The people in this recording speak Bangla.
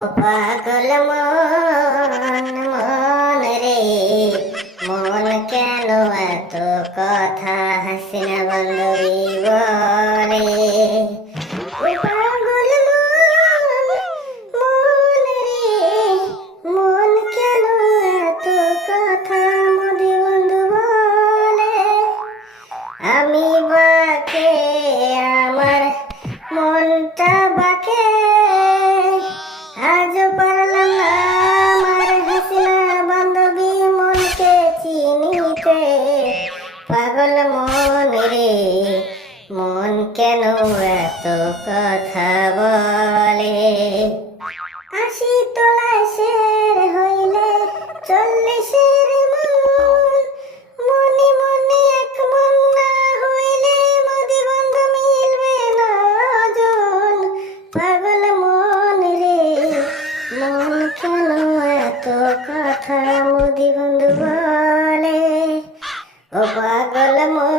পাগল মন মন রে। মন কেন এত কথা? হাসিনা বান্ধবী বলে। পাগল মন রে। মন কেন এত কথা? মোদি বন্ধু বলে। আমি বাকে, আমার মনটা বাকে। পারলাম বান্ধবী মনকে চিনিতে। পাগল মন মন কেন এত কথা বলে? আসি তোলা শের মন কেন এত কথা মোদি বন্ধু বলে? ও পাগল মন